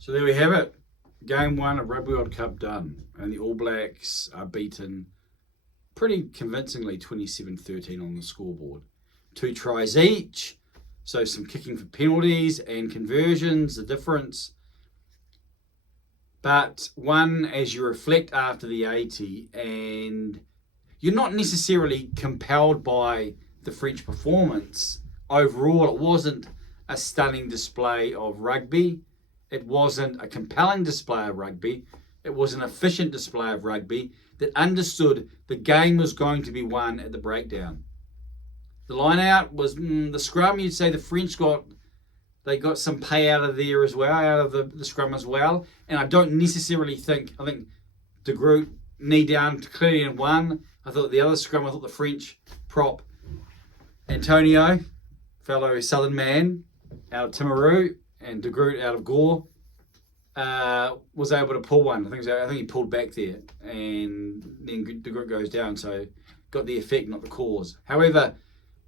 So there we have it. Game 1 of Rugby World Cup done. And the All Blacks are beaten pretty convincingly 27-13 on the scoreboard. 2 tries each. So some kicking for penalties and conversions, the difference. But one, as you reflect after the 80, and you're not necessarily compelled by the French performance. Overall, it wasn't a stunning display of rugby. It wasn't a compelling display of rugby. It was an efficient display of rugby that understood the game was going to be won at the breakdown. The line out was the scrum. You'd say the French got some pay out of there as well, out of the scrum as well. And I don't necessarily think, I think De Groot knee down clearly in one. I thought the other scrum, I thought the French prop Antonio, fellow Southern man, out of Timaru, and De Groot out of Gore, was able to pull one. I think he pulled back there, and then De Groot goes down, so got the effect, not the cause. However,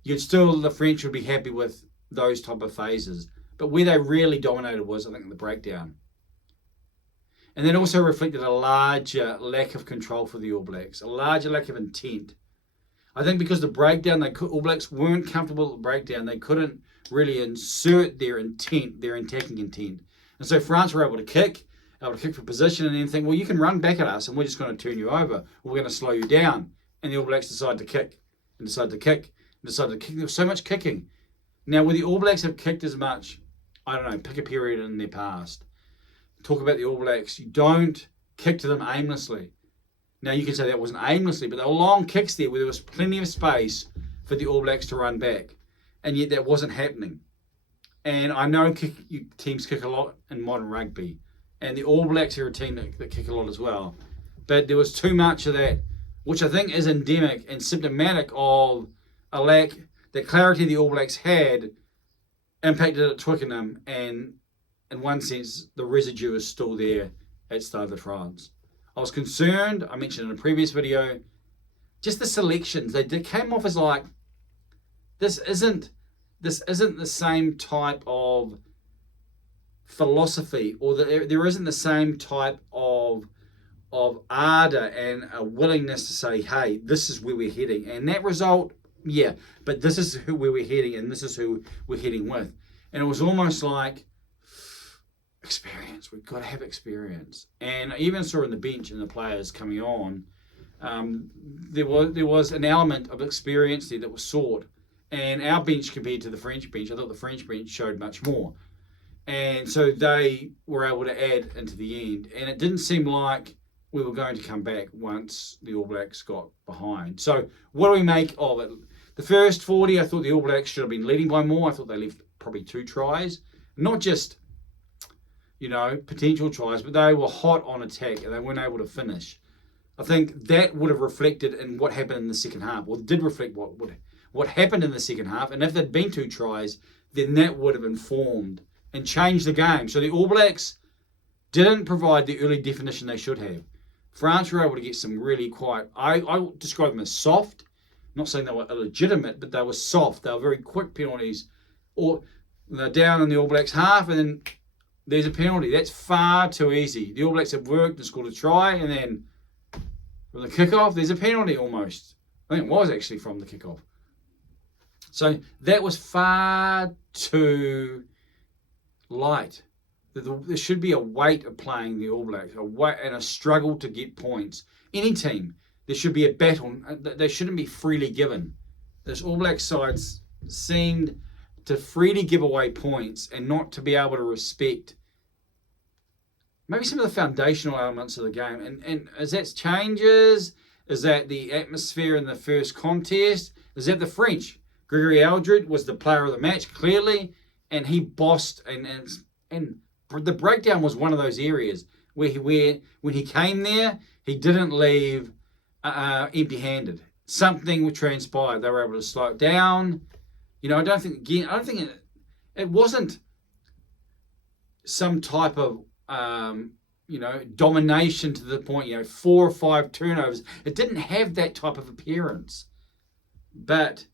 the French would be happy with those type of phases. But where they really dominated was, I think, the breakdown. And that also reflected a larger lack of control for the All Blacks, a larger lack of intent. I think because the breakdown, All Blacks weren't comfortable at the breakdown. They couldn't really insert their intent, their attacking intent. And so France were able to kick for position and then think, well, you can run back at us and we're just going to turn you over. We're going to slow you down. And the All Blacks decided to kick and decided to kick and decided to kick. There was so much kicking. Now, would the All Blacks have kicked as much? I don't know, pick a period in their past. Talk about the All Blacks. You don't kick to them aimlessly. Now, you can say that wasn't aimlessly, but there were long kicks there where there was plenty of space for the All Blacks to run back. And yet that wasn't happening. And I know teams kick a lot in modern rugby. And the All Blacks are a team that kick a lot as well. But there was too much of that, which I think is endemic and symptomatic of a lack, the clarity the All Blacks had impacted at Twickenham, and in one sense, the residue is still there at Stade de France. I was concerned, I mentioned in a previous video, just the selections. They came off as like, this isn't the same type of philosophy, or there isn't the same type of ardor and a willingness to say, hey, this is where we're heading. And that result, yeah, but this is where we're heading, and this is who we're heading with. And it was almost like, experience. We've got to have experience. And I even saw in the bench and the players coming on, there was an element of experience there that was sought. And our bench compared to the French bench, I thought the French bench showed much more. And so they were able to add into the end. And it didn't seem like we were going to come back once the All Blacks got behind. So what do we make of it? The first 40, I thought the All Blacks should have been leading by more. I thought they left probably 2 tries. Not just, potential tries, but they were hot on attack and they weren't able to finish. I think that would have reflected in what happened in the second half, or did reflect what happened in the second half. And if there'd been 2 tries, then that would have informed and changed the game. So the All Blacks didn't provide the early definition they should have. France were able to get some really quite, I describe them as soft. I'm not saying they were illegitimate, but they were soft. They were very quick penalties. Or they're down in the All Blacks half, and then there's a penalty. That's far too easy. The All Blacks have worked and scored a try, and then from the kickoff, there's a penalty almost. I think it was actually from the kickoff. So that was far too light. There should be a weight of playing the All Blacks, a weight and a struggle to get points. Any team, there should be a battle. They shouldn't be freely given. This All Black sides seemed to freely give away points and not to be able to respect maybe some of the foundational elements of the game. And as that changes, is that the atmosphere in the first contest? Is that the French? Gregory Aldred was the player of the match, clearly, and he bossed, and the breakdown was one of those areas where when he came there, he didn't leave empty-handed. Something transpired. They were able to slow it down. I don't think it wasn't some type of domination to the point, 4 or 5 turnovers. It didn't have that type of appearance, but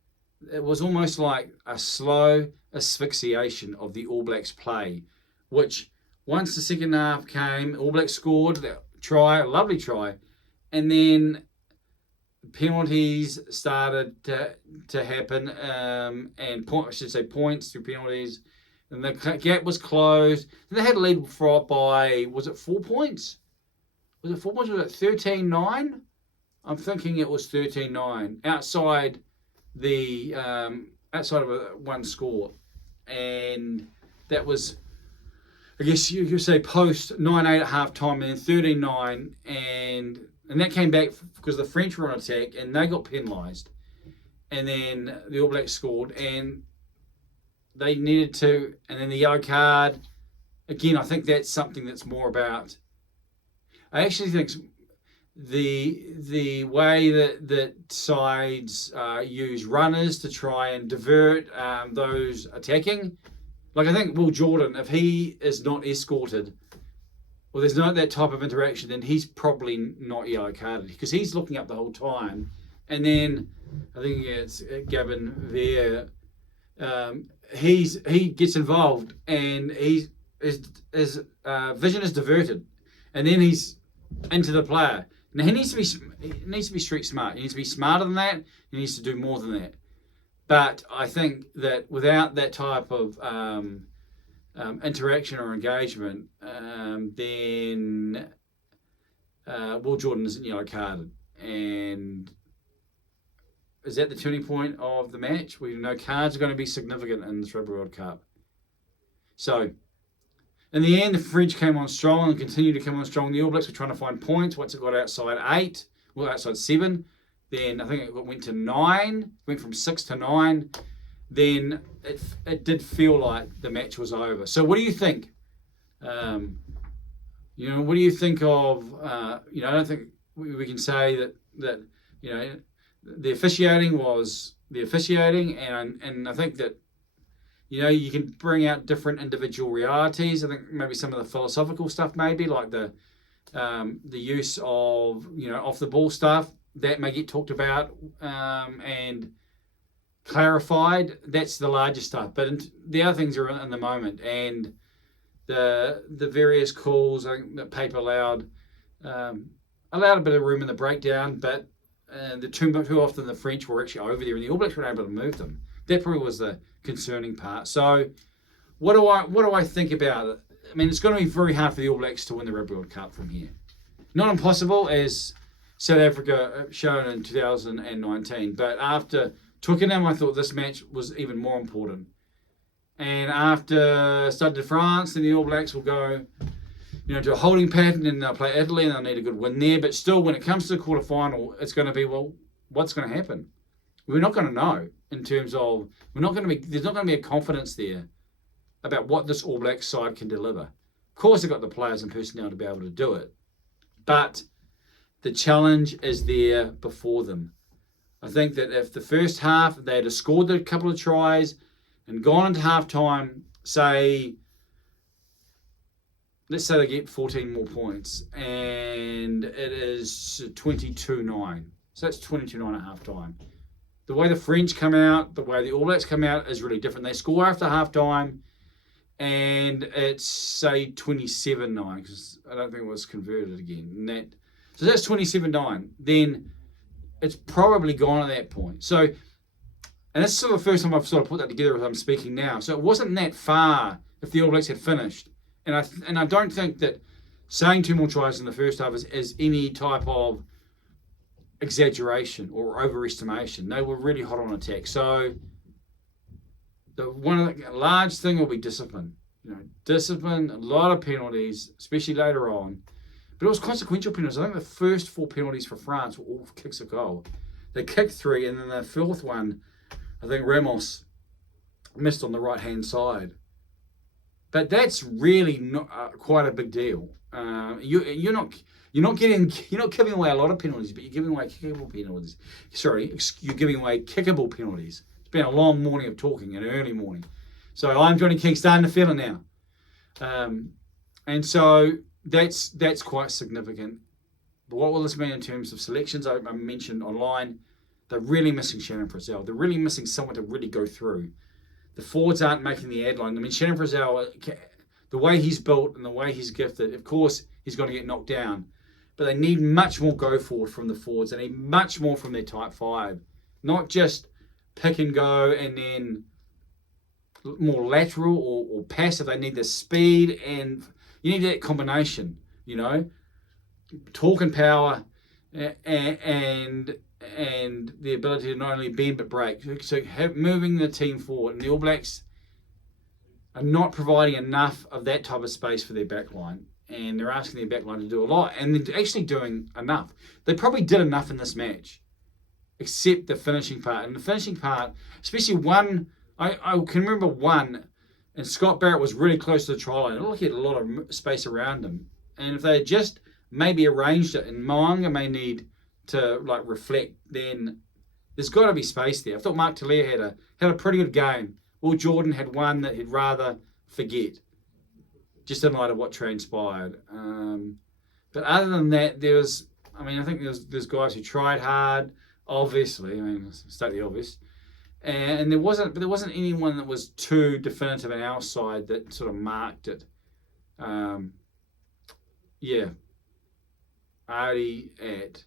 it was almost like a slow asphyxiation of the All Blacks play, which once the second half came, All Blacks scored that try, a lovely try, and then penalties started to happen, and I should say points through penalties, and the gap was closed. And they had a lead by, was it 4 points? Was it 4 points? Was it 13-9? I'm thinking it was 13-9 outside the outside of one score, and that was, I guess you could say, post 9-8 at half time, and then 13-9, and that came back because the French were on attack and they got penalised, and then the All Blacks scored and they needed to, and then the yellow card. Again, I think that's something that's more about, I actually think the way that sides use runners to try and divert those attacking. Like, I think Will Jordan, if he is not escorted, or there's not that type of interaction, then he's probably not yellow carded, because he's looking up the whole time. And then I think it's Gavin Veer. He gets involved, and his vision is diverted, and then he's into the player. Now he needs to be street smart. He needs to be smarter than that. He needs to do more than that. But I think that without that type of interaction or engagement, then Will Jordan isn't yellow carded. And is that the turning point of the match? We know cards are going to be significant in this Rugby World Cup. So, in the end, the French came on strong and continued to come on strong. The All Blacks were trying to find points. Once it got outside 8, well, outside 7, then I think it went to 9, went from 6 to 9. Then it did feel like the match was over. So what do you think? What do you think of, I don't think we can say that the officiating was the officiating, and I think that, you can bring out different individual realities. I think maybe some of the philosophical stuff, maybe like the use of off the ball stuff, that may get talked about and clarified. That's the larger stuff. But the other things are in the moment, and the various calls. I think that paper allowed a bit of room in the breakdown, but too often the French were actually over there, and the All Blacks were able to move them. That probably was the concerning part. So, what do I think about it? I mean, it's going to be very hard for the All Blacks to win the Rugby World Cup from here. Not impossible, as South Africa shown in 2019. But after Twickenham, I thought this match was even more important. And after Stade de France, then the All Blacks will go, to a holding pattern, and they'll play Italy, and they'll need a good win there. But still, when it comes to the quarterfinal, it's going to be, well, what's going to happen? We're not going to know in terms of, there's not going to be a confidence there about what this All Blacks side can deliver. Of course, they've got the players and personnel to be able to do it, but the challenge is there before them. I think that if the first half they had scored a couple of tries and gone into half-time, let's say they get 14 more points, and it is 22-9. So that's 22-9 at half-time. The way the French come out, the way the All Blacks come out is really different. They score after half-time, and it's, say, 27-9, because I don't think it was converted again. So that's 27-9. Then it's probably gone at that point. So, and this is sort of the first time I've sort of put that together as I'm speaking now. So it wasn't that far if the All Blacks had finished. And I don't think that saying 2 more tries in the first half is any type of exaggeration or overestimation. They were really hot on attack. So the large thing will be discipline. Discipline, a lot of penalties, especially later on. But it was consequential penalties. I think the first 4 penalties for France were all kicks of goal. They kicked 3, and then the 4th one, I think Ramos missed on the right-hand side. But that's really not, quite a big deal. You're not giving away a lot of penalties, but you're giving away kickable penalties. You're giving away kickable penalties. It's been a long morning of talking, an early morning. So I'm Johnny King, starting to feel it now. And so that's quite significant. But what will this mean in terms of selections? I mentioned online, they're really missing Shannon Frizzell. They're really missing someone to really go through. The forwards aren't making the ad line. I mean, Shannon Frizzell the way he's built and the way he's gifted, of course, he's going to get knocked down. But they need much more go forward from the forwards. They need much more from their type 5. Not just pick and go and then more lateral or passive. They need the speed, and you need that combination, you know. Torque and power and the ability to not only bend but break. So moving the team forward. And the All Blacks are not providing enough of that type of space for their backline. And they're asking their backline to do a lot. And they're actually doing enough. They probably did enough in this match, except the finishing part. And the finishing part, especially one, I can remember one, and Scott Barrett was really close to the try line. It looked like he had a lot of space around him. And if they had just maybe arranged it, and Mo'unga may need to reflect, then there's got to be space there. I thought Mark Talia had a pretty good game. Will Jordan had one that he'd rather forget, just in light of what transpired. But other than that, I think there's guys who tried hard, obviously. I mean, state the obvious. And there wasn't anyone that was too definitive on our side that sort of marked it. Artie at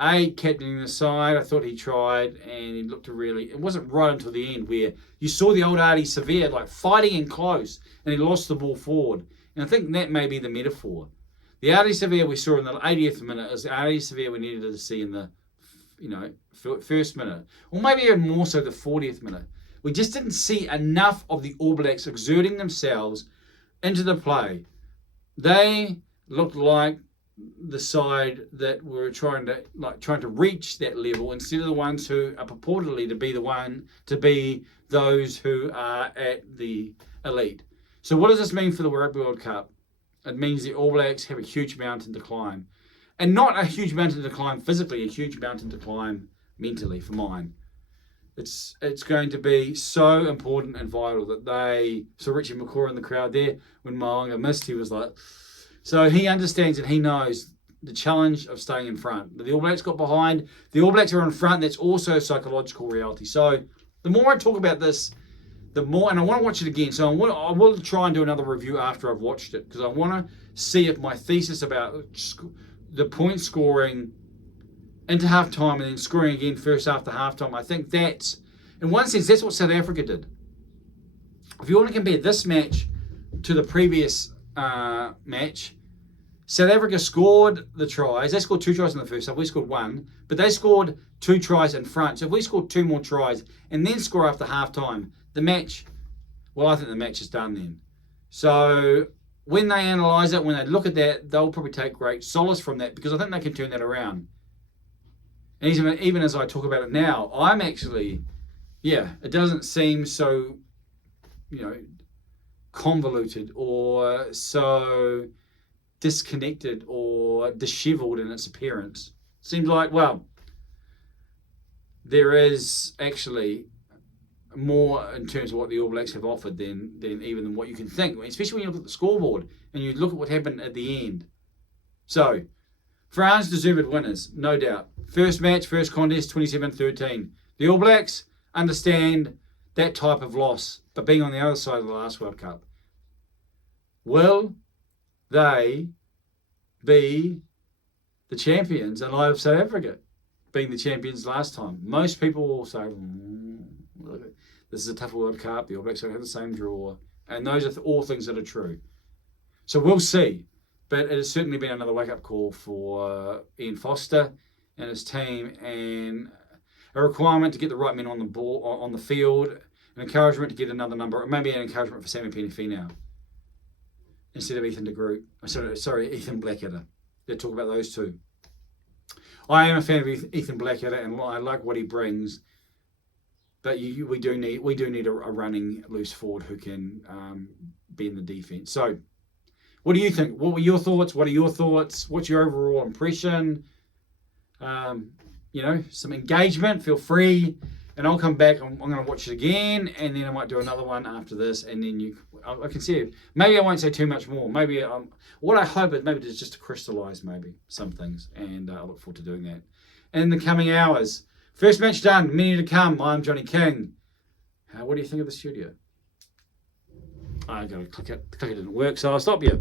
8, captaining the side. I thought he tried, and he looked it wasn't right until the end where you saw the old Artie Severe fighting in close, and he lost the ball forward. And I think that may be the metaphor. The Artie Severe we saw in the 80th minute is the Artie Severe we needed to see in the first minute, or maybe even more so the 40th minute. We just didn't see enough of the All Blacks exerting themselves into the play. They looked like the side that were trying to reach that level, instead of the ones who are purportedly to be those who are at the elite. So what does this mean for the Rugby World Cup? It means the All Blacks have a huge mountain to climb. And not a huge mountain to climb physically, a huge mountain to climb mentally for mine. It's going to be so important and vital that they saw Richie McCaw in the crowd there when Mo'unga missed. He was like, so he understands and he knows the challenge of staying in front. The All Blacks got behind. The All Blacks are in front. That's also a psychological reality. So the more I talk about this, the more, and I want to watch it again. So I will try and do another review after I've watched it, because I want to see if my thesis about the point scoring into halftime and then scoring again first after halftime, I think that's, in one sense, that's what South Africa did. If you want to compare this match to the previous match, South Africa scored the tries. They scored 2 tries in the first half. We scored 1, but they scored 2 tries in front. So if we scored 2 more tries and then score after halftime, I think the match is done then. So when they analyse it, when they look at that, they'll probably take great solace from that, because I think they can turn that around. And even as I talk about it now, I'm actually, it doesn't seem so, convoluted or so disconnected or dishevelled in its appearance. Seems like, there is actually more in terms of what the All Blacks have offered than what you can think, especially when you look at the scoreboard and you look at what happened at the end. So, France deserved winners, no doubt. First match, first contest, 27-13. The All Blacks understand that type of loss, but being on the other side of the last World Cup. Will they be the champions in light of South Africa being the champions last time? Most people will say, this is a tougher World Cup, the All Blacks don't have the same draw, and those are all things that are true. So we'll see, but it has certainly been another wake-up call for Ian Foster and his team, and a requirement to get the right men on the ball, on the field, an encouragement to get another number, maybe an encouragement for Sammy Penifee now, instead of Ethan de Groot. Ethan Blackadder. Let's talk about those two. I am a fan of Ethan Blackadder, and I like what he brings. But we do need a running loose forward who can be in the defence. So, what do you think? What were your thoughts? What are your thoughts? What's your overall impression? Some engagement. Feel free, and I'll come back. I'm going to watch it again, and then I might do another one after this, and then I can see it. Maybe I won't say too much more. Maybe what I hope is maybe just to crystallise maybe some things, and I look forward to doing that in the coming hours. First match done, many to come. I'm Johnny King. What do you think of the studio? I got to click it. The clicker didn't work, so I'll stop you.